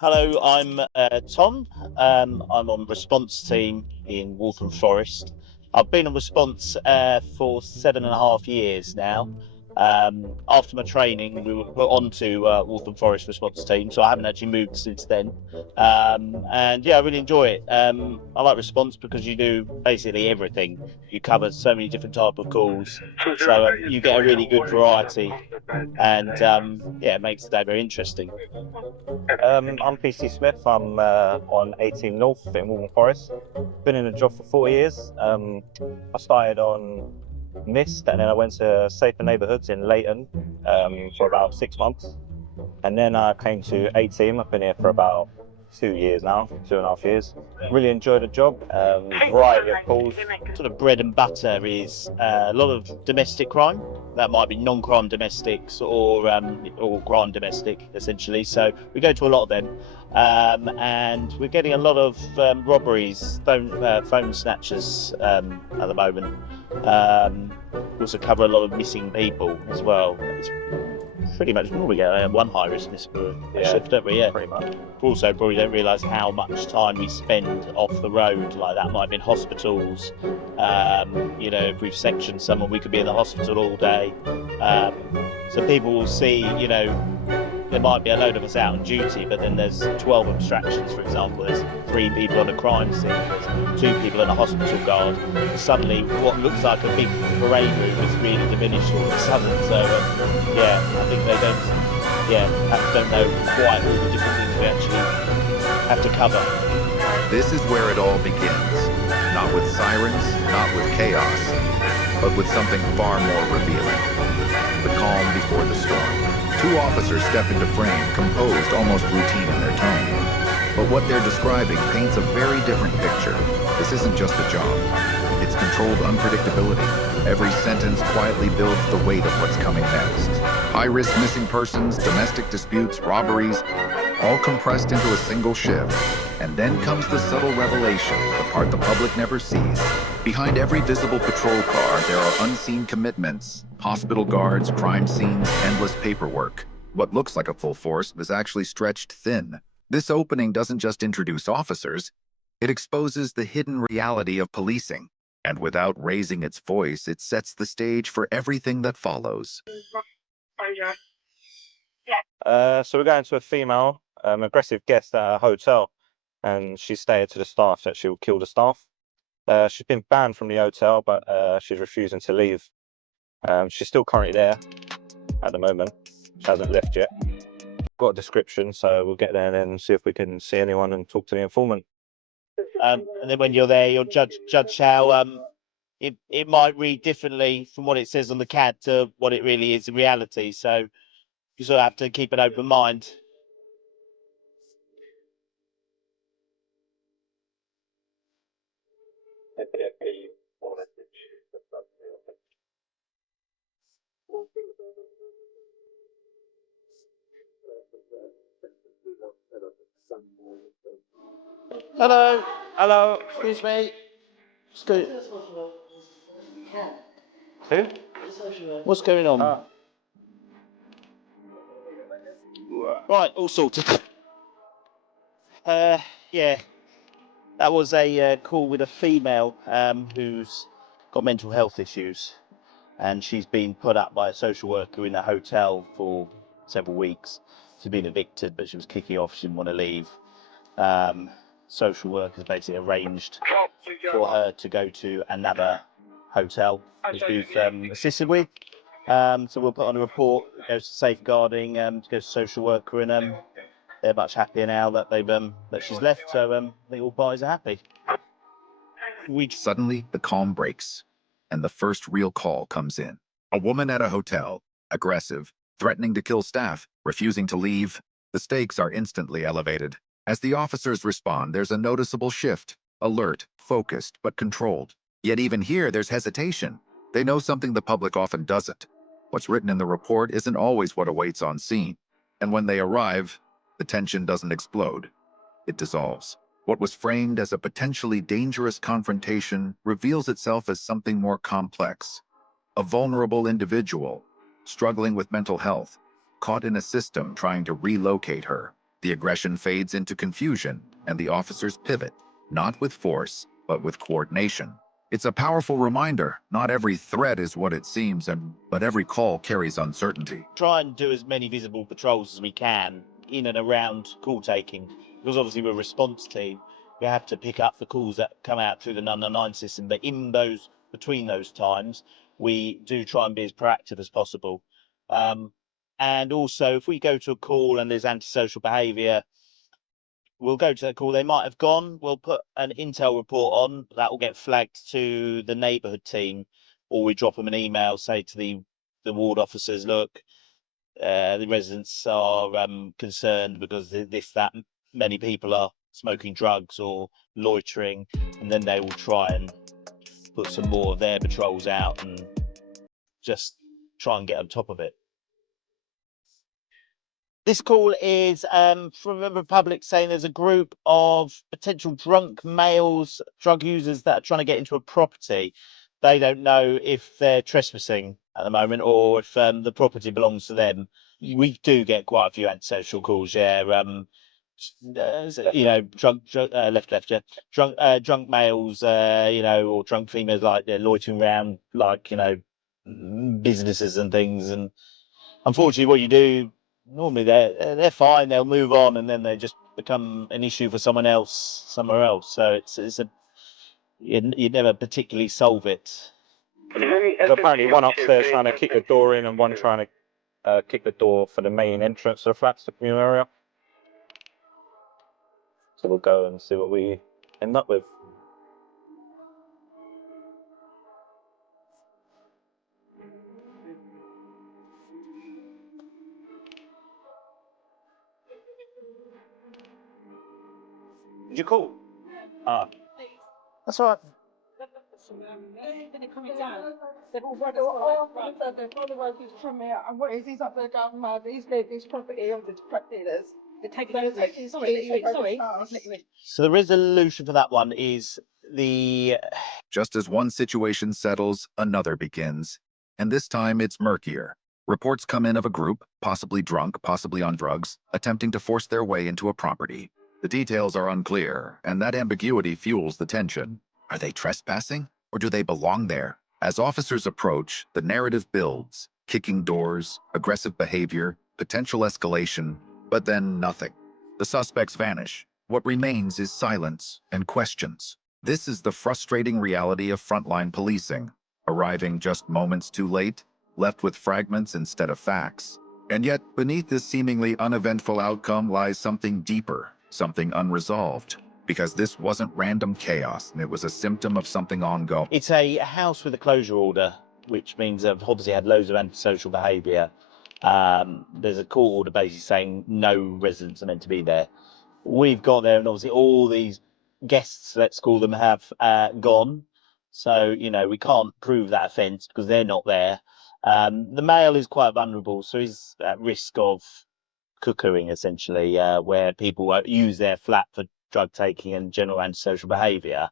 Hello, I'm Tom. I'm on response team in Waltham Forest. I've been on response for 7.5 years now. After my training, we were put onto Waltham Forest response team, so I haven't actually moved since then. And yeah, I really enjoy it. I like response because you do basically everything. You cover so many different type of calls, so you get a really good variety, and yeah, it makes the day very interesting. I'm PC Smith. I'm on 18 North in Waltham Forest. Been in the job for 4 years. I started on Mist and then I went to Safer Neighbourhoods in Leighton for about 6 months. And then I came to 18. I've been here for about 2 years now, 2.5 years. Really enjoy the job. Variety of calls. Sort of bread and butter is a lot of domestic crime. That might be non-crime domestics or crime domestic, essentially. So we go to a lot of them, and we're getting a lot of robberies, phone snatchers at the moment. We also cover a lot of missing people as well. It's pretty much all we get. One high risk miss for a shift, don't we? Yeah. Pretty much. Also, probably don't realise how much time we spend off the road. Like that might be in hospitals. If we've sectioned someone, we could be in the hospital all day. So people will see, there might be a load of us out on duty, but then there's 12 abstractions, for example. There's 3 people on a crime scene, there's 2 people in a hospital guard. Suddenly, what looks like a big parade room is really diminished all of a sudden. So, yeah, I think they don't know quite all the different things we actually have to cover. This is where it all begins. Not with sirens, not with chaos, but with something far more revealing. The calm before the storm. 2 officers step into frame, composed, almost routine in their tone. But what they're describing paints a very different picture. This isn't just a job. It's controlled unpredictability. Every sentence quietly builds the weight of what's coming next. High-risk missing persons, domestic disputes, robberies, all compressed into a single shift. And then comes the subtle revelation, the part the public never sees. Behind every visible patrol car, there are unseen commitments, hospital guards, crime scenes, endless paperwork. What looks like a full force is actually stretched thin. This opening doesn't just introduce officers, it exposes the hidden reality of policing. And without raising its voice, it sets the stage for everything that follows. So we're going to a female aggressive guest at a hotel, and she stated to the staff that she will kill the staff. She's been banned from the hotel, but she's refusing to leave. She's still currently there at the moment. She hasn't left yet. Got a description, so we'll get there and see if we can see anyone and talk to the informant. And then when you're there, you'll judge how it might read differently from what it says on the CAD to what it really is in reality. So you sort of have to keep an open mind. Hello, hello, excuse me. Who? What's going on? Right, all sorted. Yeah, that was a call with a female who's got mental health issues, and she's been put up by a social worker in a hotel for several weeks. She's been evicted, but she was kicking off. She didn't want to leave. Um, Social workers basically arranged for her to go to another hotel, which we've assisted with. So we'll put on a report, it goes to safeguarding, to go to social worker, and they're much happier now that they've that she's left. So I think all parties are happy. Suddenly, the calm breaks, and the first real call comes in. A woman at a hotel, aggressive, threatening to kill staff, refusing to leave. The stakes are instantly elevated. As the officers respond, there's a noticeable shift. Alert, focused, but controlled. Yet even here, there's hesitation. They know something the public often doesn't. What's written in the report isn't always what awaits on scene. And when they arrive, the tension doesn't explode. It dissolves. What was framed as a potentially dangerous confrontation reveals itself as something more complex. A vulnerable individual, struggling with mental health, caught in a system trying to relocate her. The aggression fades into confusion, and the officers pivot, not with force, but with coordination. It's a powerful reminder, not every threat is what it seems, but every call carries uncertainty. Try and do as many visible patrols as we can in and around call taking, because obviously we're a response team. We have to pick up the calls that come out through the 999 system, but between those times, we do try and be as proactive as possible. And also, if we go to a call and there's antisocial behaviour, we'll go to that call. They might have gone. We'll put an intel report on that will get flagged to the neighbourhood team, or we drop them an email, say to the ward officers, look, the residents are concerned because that many people are smoking drugs or loitering, and then they will try and put some more of their patrols out and just try and get on top of it. This call is from a Republic saying there's a group of potential drunk males, drug users that are trying to get into a property. They don't know if they're trespassing at the moment or if the property belongs to them. We do get quite a few antisocial calls, yeah. Drunk males, or drunk females, like they're loitering around, like, businesses and things. And unfortunately, what you do, normally they're fine, they'll move on, and then they just become an issue for someone else somewhere else. So you never particularly solve it. There's apparently one upstairs trying to kick the door in and one trying to kick the door for the main entrance to the flats, the communal area. So we'll go and see what we end up with. Did you call? That's all right. They've all run away. They're trying to run from here. And what is he's up there going mad? He's leaving his property of the drug dealers. They're taking over. Sorry. So the resolution for that one is Just as one situation settles, another begins. And this time it's murkier. Reports come in of a group, possibly drunk, possibly on drugs, attempting to force their way into a property. The details are unclear, and that ambiguity fuels the tension. Are they trespassing, or do they belong there? As officers approach, the narrative builds. Kicking doors, aggressive behavior, potential escalation, but then nothing. The suspects vanish. What remains is silence and questions. This is the frustrating reality of frontline policing, arriving just moments too late, left with fragments instead of facts. And yet, beneath this seemingly uneventful outcome lies something deeper, something unresolved. Because this wasn't random chaos, and it was a symptom of something ongoing. It's a house with a closure order, which means they've obviously had loads of antisocial behaviour. There's a court order basically saying no residents are meant to be there. We've got there, and obviously all these guests, let's call them, have gone. So, we can't prove that offence because they're not there. The male is quite vulnerable, so he's at risk of cuckooing, essentially, where people use their flat for drug taking and general antisocial behaviour.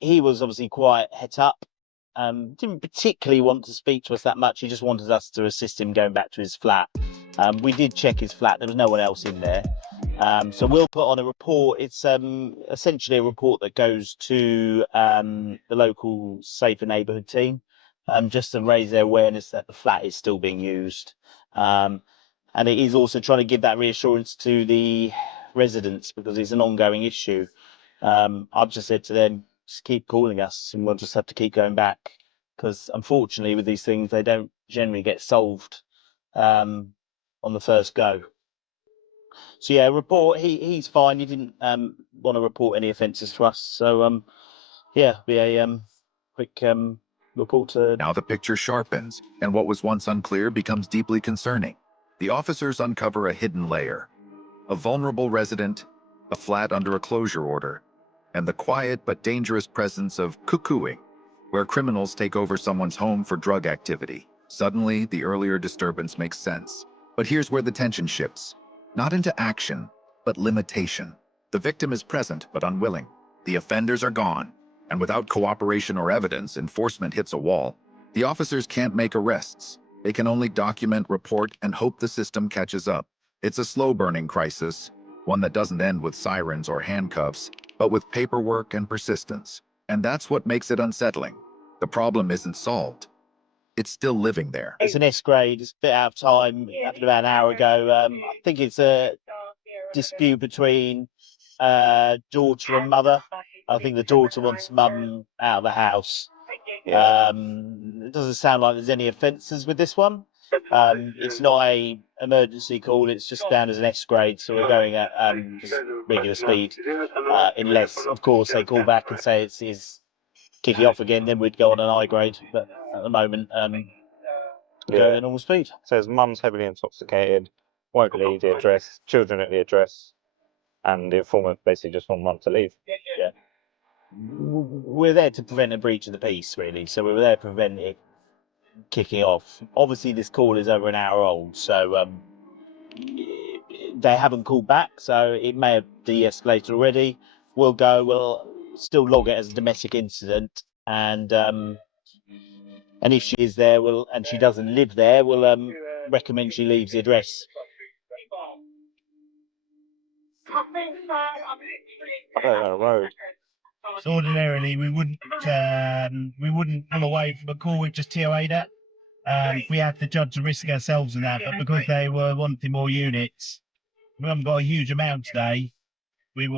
He was obviously quite het up. Didn't particularly want to speak to us that much. He just wanted us to assist him going back to his flat. We did check his flat. There was no one else in there. So we'll put on a report. It's essentially a report that goes to the local safer neighbourhood team, just to raise their awareness that the flat is still being used. And it is also trying to give that reassurance to the residents because it's an ongoing issue. I've just said to them, just keep calling us and we'll just have to keep going back because unfortunately with these things, they don't generally get solved on the first go. So yeah, report, he's fine. He didn't want to report any offences to us. So yeah, be a quick report to... Now the picture sharpens, and what was once unclear becomes deeply concerning. The officers uncover a hidden layer. A vulnerable resident, a flat under a closure order, and the quiet but dangerous presence of cuckooing, where criminals take over someone's home for drug activity. Suddenly, the earlier disturbance makes sense. But here's where the tension shifts. Not into action, but limitation. The victim is present but unwilling. The offenders are gone, and without cooperation or evidence, enforcement hits a wall. The officers can't make arrests. They can only document, report, and hope the system catches up. It's a slow-burning crisis, one that doesn't end with sirens or handcuffs, but with paperwork and persistence. And that's what makes it unsettling. The problem isn't solved. It's still living there. It's an S grade, it's a bit out of time, happened about an hour ago. I think it's a dispute between daughter and mother. I think the daughter wants mum out of the house. It doesn't sound like there's any offences with this one. It's not a emergency call, it's just down as an S grade, so we're going at just regular speed. Unless, of course, they call back and say it's kicking off again, then we'd go on an I grade. But at the moment, go at normal speed. Says mum's heavily intoxicated, won't leave the address, children at the address, and the informant basically just want mum to leave. Yeah. We're there to prevent a breach of the peace, really. So we were there to prevent it kicking off. Obviously, this call is over an hour old, so they haven't called back, so it may have de-escalated already. We'll still log it as a domestic incident, and if she is there, and she doesn't live there, we'll recommend she leaves the address. I don't know the road. So ordinarily we wouldn't pull away from a call with just TOA'd at. We have to judge the risk ourselves and that, but because they were wanting more units, we haven't got a huge amount today. We've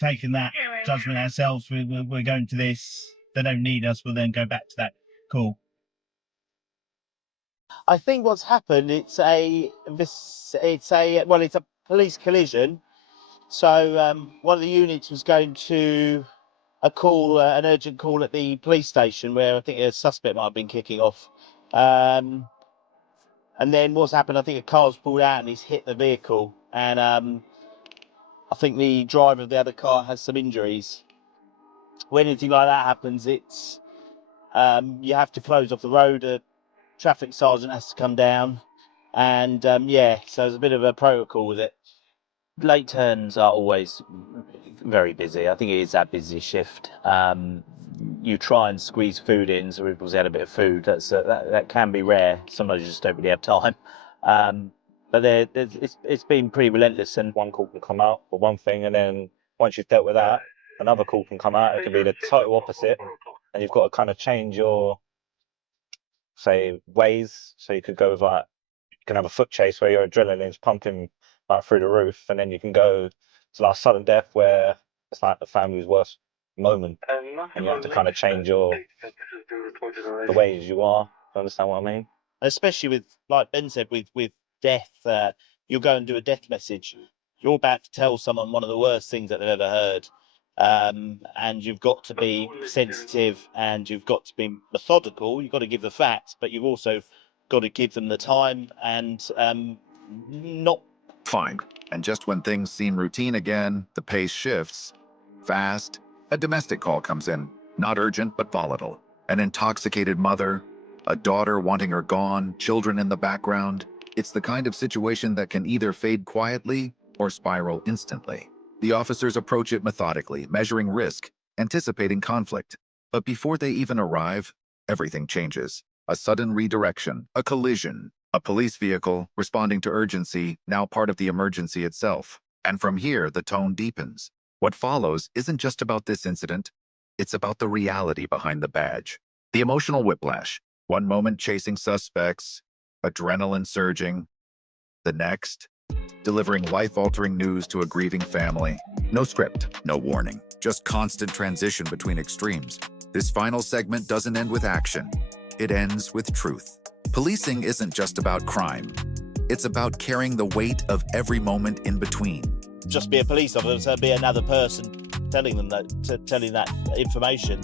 taken that judgment ourselves. We're going to this. They don't need us. We'll then go back to that call. I think what's happened, it's a police collision. So one of the units was going to an urgent call at the police station where I think a suspect might have been kicking off. And then what's happened, I think a car's pulled out and he's hit the vehicle. And I think the driver of the other car has some injuries. When anything like that happens, it's you have to close off the road. A traffic sergeant has to come down. And so there's a bit of a protocol with it. Late turns are always very busy. I think it is that busy shift. You try and squeeze food in, so we've always had a bit of food. That can be rare. Sometimes you just don't really have time. But it's been pretty relentless. And one call can come out for one thing, and then once you've dealt with that, another call can come out. It can be the total opposite, and you've got to kind of change your, say, ways. So you could go with you can have a foot chase where your adrenaline's pumping through the roof, and then you can go to like sudden death where it's like the family's worst moment, and you have to kind of change the ways you are. You understand what I mean? Especially with, like Ben said, with death, you'll go and do a death message. You're about to tell someone one of the worst things that they've ever heard, and you've got to be sensitive and you've got to be methodical. You've got to give the facts, but you've also got to give them the time and not. Fine. And just when things seem routine again, the pace shifts. Fast, a domestic call comes in. Not urgent, but volatile. An intoxicated mother, a daughter wanting her gone, children in the background. It's the kind of situation that can either fade quietly or spiral instantly. The officers approach it methodically, measuring risk, anticipating conflict. But before they even arrive, everything changes. A sudden redirection, a collision. A police vehicle, responding to urgency, now part of the emergency itself. And from here, the tone deepens. What follows isn't just about this incident, it's about the reality behind the badge. The emotional whiplash. One moment chasing suspects, adrenaline surging. The next, delivering life-altering news to a grieving family. No script, no warning, just constant transition between extremes. This final segment doesn't end with action. It ends with truth. Policing isn't just about crime. It's about carrying the weight of every moment in between. Just be a police officer, be another person telling that information.